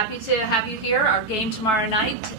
happy to have you here. Our game tomorrow night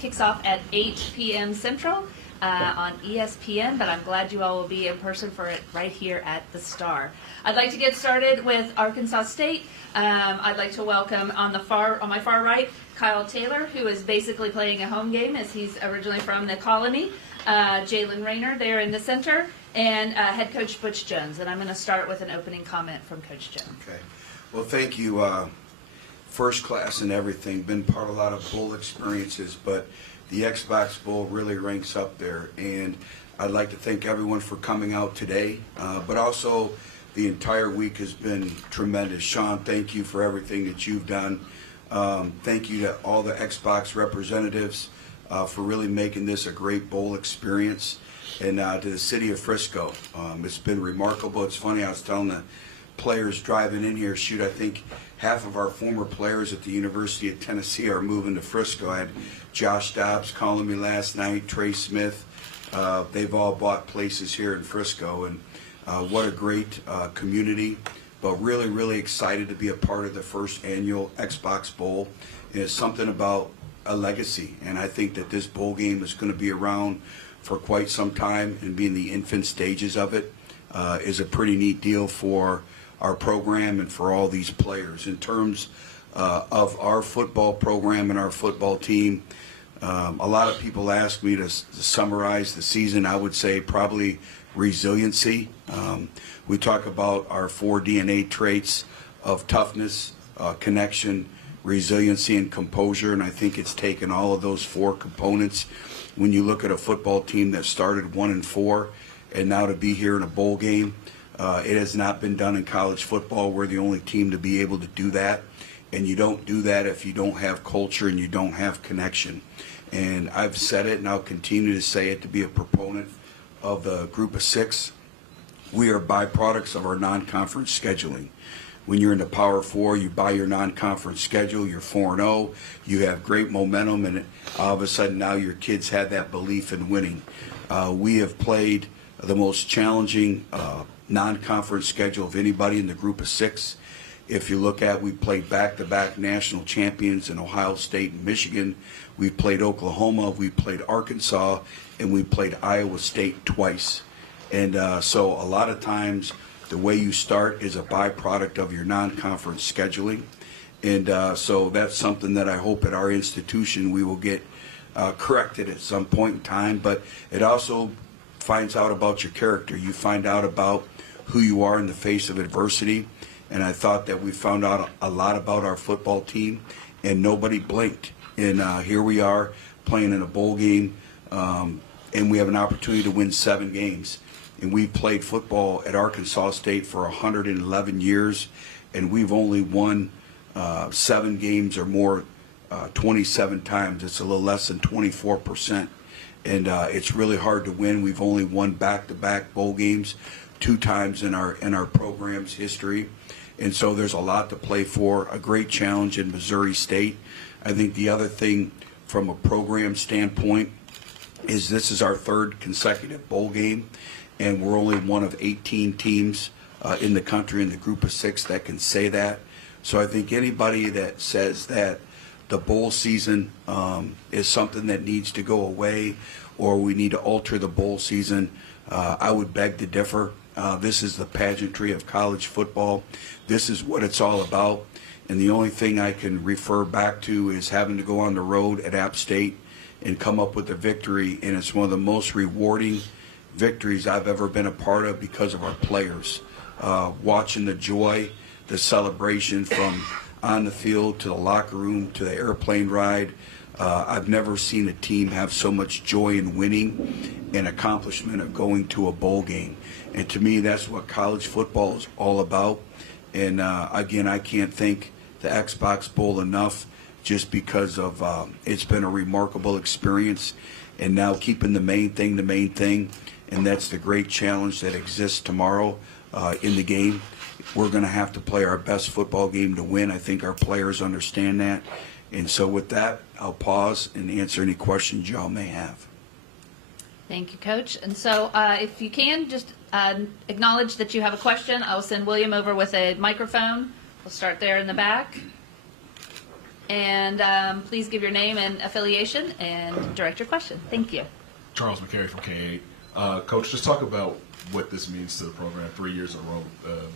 kicks off at 8 p.m. Central on ESPN, but I'm glad you all will be in person for it right here at the Star. I'd like to get started with Arkansas State. I'd like to welcome on my far right, Kyle Taylor, who is basically playing a home game as he's originally from the Colony. Jalen Rayner there in the center, and head coach Butch Jones. And I'm going to start with an opening comment from Coach Jones. Okay. Well, thank you. First class and everything. Been part of a lot of bowl experiences, but the Xbox Bowl really ranks up there. And I'd like to thank everyone for coming out today, but also the entire week has been tremendous. Sean, thank you for everything that you've done. Thank you to all the Xbox representatives for really making this a great bowl experience. And to the city of Frisco, it's been remarkable. It's funny, I was telling the players driving in here, shoot, I think half of our former players at the University of Tennessee are moving to Frisco. I had Josh Dobbs calling me last night, Trey Smith. They've all bought places here in Frisco, and what a great community. But really, really excited to be a part of the first annual Xbox Bowl. And it's something about a legacy, and I think that this bowl game is going to be around for quite some time, and being the infant stages of it is a pretty neat deal for our program and for all these players. In terms of our football program and our football team, a lot of people ask me to summarize the season. I would say probably resiliency. We talk about our 4 DNA traits of toughness, connection, resiliency, and composure, and I think it's taken all of those 4 components. When you look at a football team that started 1-4 and now to be here in a bowl game, it has not been done in college football. We're the only team to be able to do that, and you don't do that if you don't have culture and you don't have connection. And I've said it, and I'll continue to say it, to be a proponent of the group of 6. We are byproducts of our non-conference scheduling. When you're in the Power 4, you buy your non-conference schedule, you're 4-0, you have great momentum, and all of a sudden now your kids have that belief in winning. We have played the most challenging non-conference schedule of anybody in the group of 6. If you look at, we played back-to-back national champions in Ohio State and Michigan. We played Oklahoma, we played Arkansas, and we played Iowa State twice. And so a lot of times the way you start is a byproduct of your non-conference scheduling. And so that's something that I hope at our institution we will get corrected at some point in time. But it also finds out about your character. You find out about who you are in the face of adversity. And I thought that we found out a lot about our football team, and nobody blinked. And here we are playing in a bowl game, and we have an opportunity to win 7 games. And we've played football at Arkansas State for 111 years, and we've only won 7 games or more 27 times. It's a little less than 24%. And it's really hard to win. We've only won back-to-back bowl games 2 times in our program's history. And so there's a lot to play for, a great challenge in Missouri State. I think the other thing from a program standpoint is this is our 3rd consecutive bowl game, and we're only one of 18 teams in the country in the group of 6 that can say that. So I think anybody that says that the bowl season is something that needs to go away or we need to alter the bowl season, I would beg to differ. This is the pageantry of college football. This is what it's all about. And the only thing I can refer back to is having to go on the road at App State and come up with a victory. And it's one of the most rewarding victories I've ever been a part of because of our players. Watching the joy, the celebration from on the field to the locker room to the airplane ride. I've never seen a team have so much joy in winning and accomplishment of going to a bowl game. And to me, that's what college football is all about. And again, I can't thank the Xbox Bowl enough just because of it's been a remarkable experience. And now keeping the main thing, and that's the great challenge that exists tomorrow in the game. We're going to have to play our best football game to win. I think our players understand that. And so with that, I'll pause and answer any questions y'all may have. Thank you, Coach. And so if you can, just acknowledge that you have a question. I'll send William over with a microphone. We'll start there in the back. And please give your name and affiliation and direct your question. Thank you. Charles McCary from K8. Coach, just talk about what this means to the program, 3 years in a row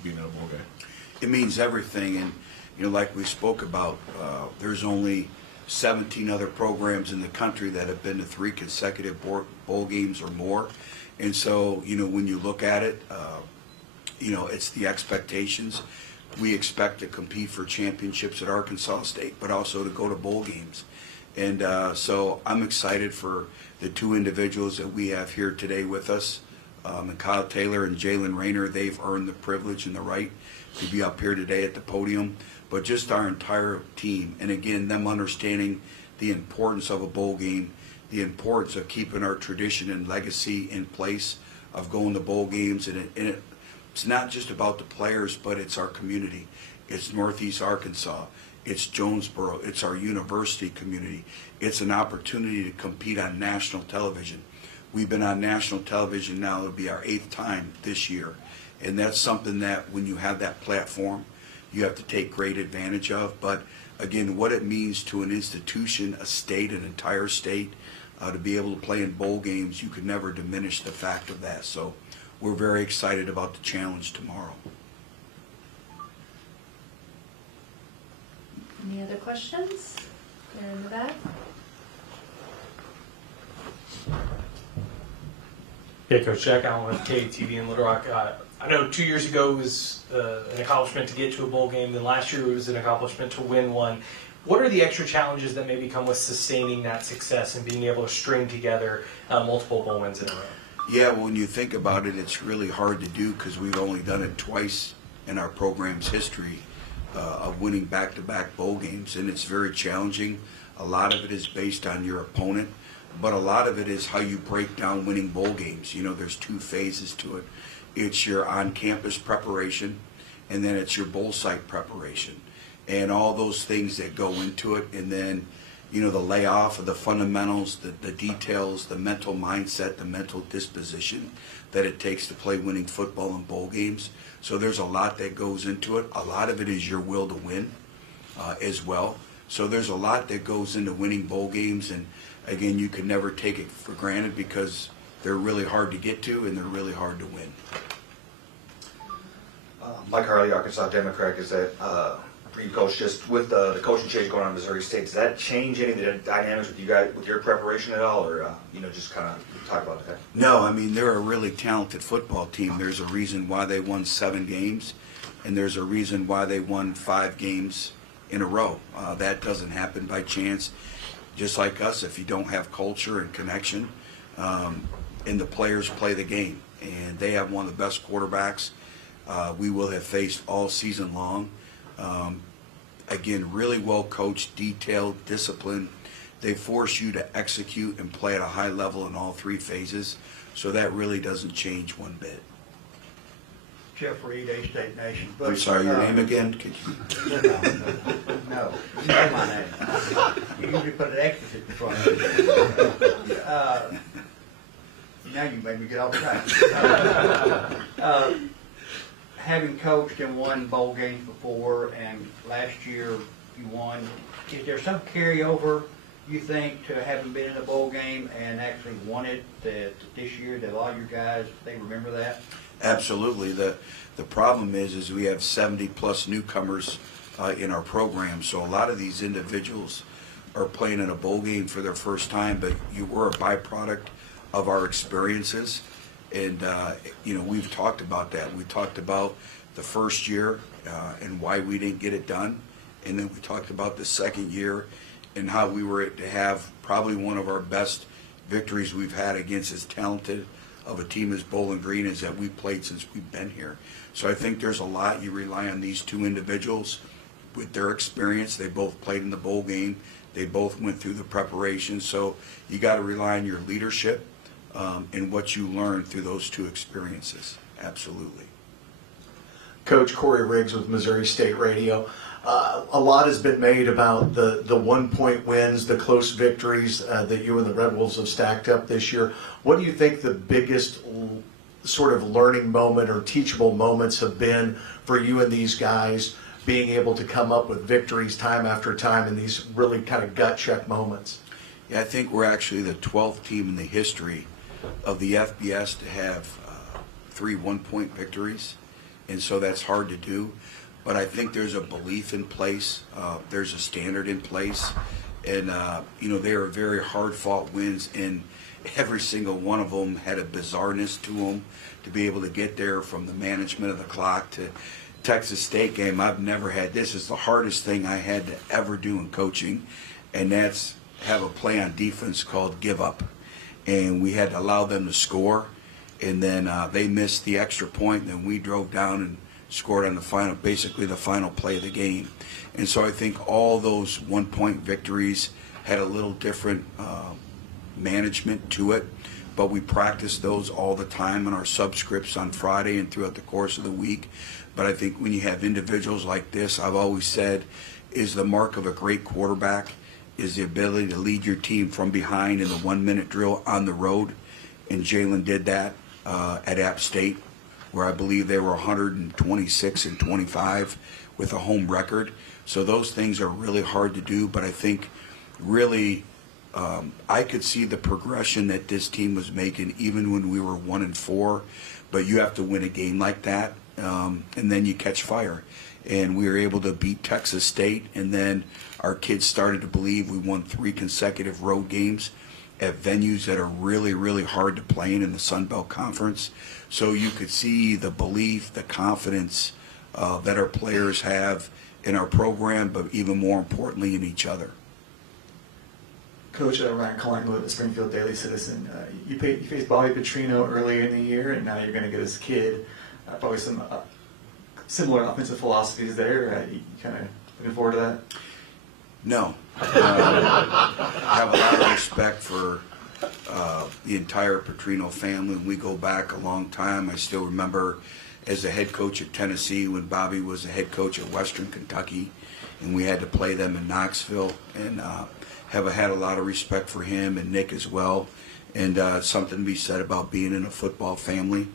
being in a bowl game. It means everything, and like we spoke about, there's only 17 other programs in the country that have been to 3 consecutive bowl games or more. And so, when you look at it, it's the expectations. We expect to compete for championships at Arkansas State, but also to go to bowl games. And so I'm excited for the 2 individuals that we have here today with us, and Kyle Taylor and Jalen Rayner. They've earned the privilege and the right to be up here today at the podium, but just our entire team. And again, them understanding the importance of a bowl game, the importance of keeping our tradition and legacy in place, of going to bowl games. And it's not just about the players, but it's our community. It's Northeast Arkansas. It's Jonesboro. It's our university community. It's an opportunity to compete on national television. We've been on national television now. It'll be our 8th time this year. And that's something that when you have that platform, you have to take great advantage of. But again, what it means to an institution, a state, an entire state, to be able to play in bowl games, you could never diminish the fact of that. So we're very excited about the challenge tomorrow. Any other questions? There in the back. Hey, Coach Jack Allen with KTV in Little Rock. I know 2 years ago was an accomplishment to get to a bowl game. Then last year it was an accomplishment to win one. What are the extra challenges that maybe come with sustaining that success and being able to string together multiple bowl wins in a row? Yeah, well, when you think about it, it's really hard to do because we've only done it twice in our program's history of winning back-to-back bowl games, and it's very challenging. A lot of it is based on your opponent, but a lot of it is how you break down winning bowl games. There's 2 phases to it. It's your on-campus preparation, and then it's your bowl site preparation, and all those things that go into it, and then the layoff of the fundamentals, the details, the mental mindset, the mental disposition that it takes to play winning football in bowl games. So there's a lot that goes into it. A lot of it is your will to win as well. So there's a lot that goes into winning bowl games, and again, you can never take it for granted because they're really hard to get to and they're really hard to win. Mike Harley, Arkansas Democrat, is that for you, Coach, just with the coaching change going on in Missouri State, does that change any of the dynamics with you guys, with your preparation at all, or just kind of talk about that? No, I mean, they're a really talented football team. There's a reason why they won 7 games, and there's a reason why they won 5 games in a row. That doesn't happen by chance. Just like us, if you don't have culture and connection, and the players play the game, and they have one of the best quarterbacks we will have faced all season long. Again, really well coached, detailed, disciplined. They force you to execute and play at a high level in all 3 phases, so that really doesn't change one bit. Jeff Reed, A-State Nation. I'm sorry, your name again? No, you know my name. You usually put an X in front of it. Now you made me get off track. Having coached and won bowl games before, and last year you won, is there some carryover, you think, to having been in a bowl game and actually won it that this year, that a lot of your guys, they remember that? Absolutely. The problem is we have 70-plus newcomers in our program, so a lot of these individuals are playing in a bowl game for their first time, but you were a byproduct of our experiences. And, we've talked about that. We talked about the first year and why we didn't get it done. And then we talked about the second year and how we were to have probably one of our best victories we've had against as talented of a team as Bowling Green is that we've played since we've been here. So I think there's a lot. You rely on these 2 individuals with their experience. They both played in the bowl game. They both went through the preparation. So you got to rely on your leadership and what you learned through those 2 experiences. Absolutely. Coach Corey Riggs with Missouri State Radio. A lot has been made about the 1-point wins, the close victories that you and the Red Wolves have stacked up this year. What do you think the biggest sort of learning moment or teachable moments have been for you and these guys being able to come up with victories time after time in these really kind of gut check moments. Yeah, I think we're actually the 12th team in the history of the FBS to have 3 one-point victories, and so that's hard to do. But I think there's a belief in place, there's a standard in place, and they are very hard-fought wins, and every single one of them had a bizarreness to them to be able to get there, from the management of the clock to Texas State game. I've never had this. It's the hardest thing I had to ever do in coaching, and that's have a play on defense called give up. And we had to allow them to score, and then they missed the extra point, and then we drove down and scored on basically the final play of the game. And so I think all those one-point victories had a little different management to it, but we practiced those all the time in our subscripts on Friday and throughout the course of the week. But I think when you have individuals like this, I've always said, is the mark of a great quarterback is the ability to lead your team from behind in the 1-minute drill on the road. And Jalen did that at App State, where I believe they were 126-25 with a home record. So those things are really hard to do, but I think really I could see the progression that this team was making even when we were 1-4, but you have to win a game like that, and then you catch fire. And we were able to beat Texas State, and then our kids started to believe. We won 3 consecutive road games at venues that are really, really hard to play in the Sun Belt Conference. So you could see the belief, the confidence that our players have in our program, but even more importantly in each other. Coach Ryan Collingwood with the Springfield Daily Citizen. You faced Bobby Petrino earlier in the year, and now you're going to get his kid. Probably some similar offensive philosophies there. You kind of looking forward to that? No. I have a lot of respect for the entire Petrino family. We go back a long time. I still remember as a head coach at Tennessee when Bobby was the head coach at Western Kentucky, and we had to play them in Knoxville, and have had a lot of respect for him and Nick as well, and something to be said about being in a football family.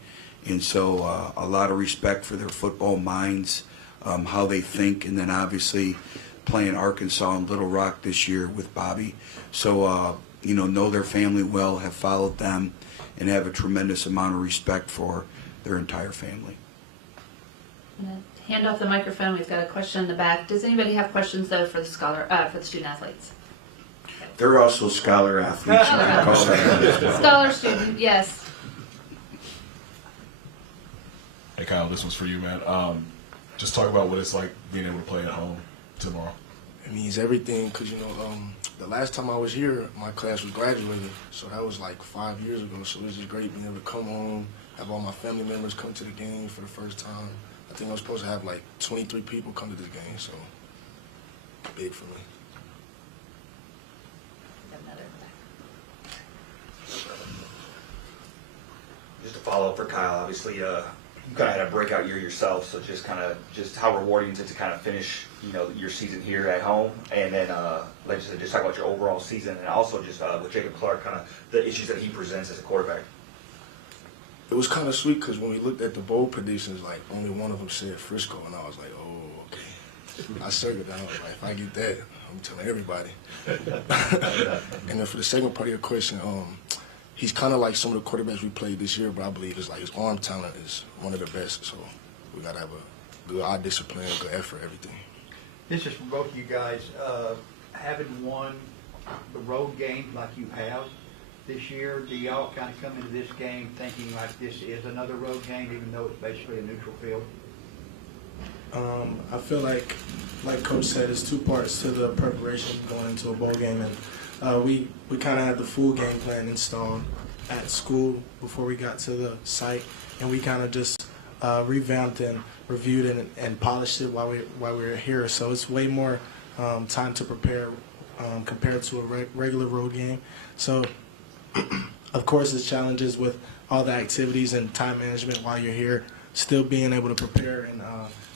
And so a lot of respect for their football minds, how they think, and then obviously playing Arkansas and Little Rock this year with Bobby. So, know their family well, have followed them, and have a tremendous amount of respect for their entire family. I'm gonna hand off the microphone. We've got a question in the back. Does anybody have questions though for the student athletes? They're also scholar athletes. You can call them. Scholar student, yes. Hey Kyle, this one's for you, man. Just talk about what it's like being able to play at home tomorrow. It means everything because, the last time I was here, my class was graduating, so that was like 5 years ago. So it was just great being able to come home, have all my family members come to the game for the first time. I think I was supposed to have like 23 people come to this game, so big for me. Just to follow up for Kyle, obviously, you kind of had a breakout year yourself, so just how rewarding is it to kind of finish, your season here at home, and then, like you said, just talk about your overall season, and also just with Jacob Clark, kind of the issues that he presents as a quarterback. It was kind of sweet because when we looked at the bowl predictions, like only one of them said Frisco, and I was like, oh, okay. I circled that. I was like, if I get that, I'm telling everybody. And then for the second part of your question, he's kind of like some of the quarterbacks we played this year, but I believe it's like his arm talent is one of the best. So we got to have a good eye discipline, good effort, everything. This is for both of you guys. Having won the road game like you have this year, do y'all kind of come into this game thinking like this is another road game, even though it's basically a neutral field? I feel like Coach said, it's 2 parts to the preparation going into a bowl game, and we kind of had the full game plan installed at school before we got to the site, and we kind of just revamped and reviewed it and polished it while we were here. So it's way more time to prepare compared to a regular road game. So of course there's challenges with all the activities and time management while you're here, still being able to prepare and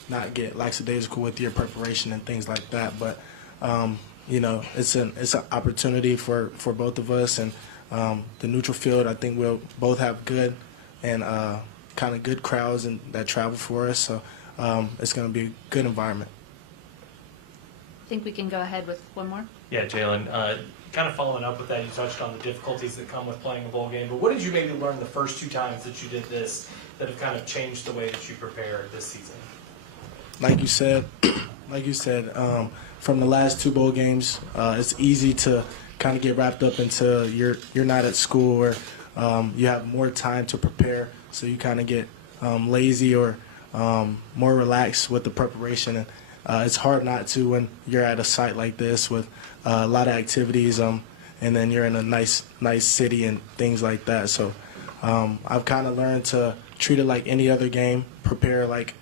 not get lackadaisical with your preparation and things like that. But it's an opportunity for both of us, and the neutral field, I think we'll both have good and kind of good crowds and that travel for us. So it's going to be a good environment. think we can go ahead with one more. Yeah, Jalen, kind of following up with that, you touched on the difficulties that come with playing a bowl game, but what did you maybe learn the first 2 times that you did this that have kind of changed the way that you prepare this season? Like you said, from the last 2 bowl games, it's easy to kind of get wrapped up into you're not at school or you have more time to prepare, so you kind of get lazy or more relaxed with the preparation. And it's hard not to when you're at a site like this with a lot of activities, and then you're in a nice city and things like that. So I've kind of learned to treat it like any other game, prepare like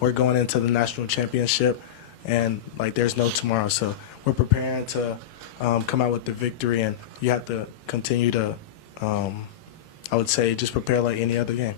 we're going into the national championship, and like there's no tomorrow. So we're preparing to come out with the victory, and you have to continue to, I would say, just prepare like any other game.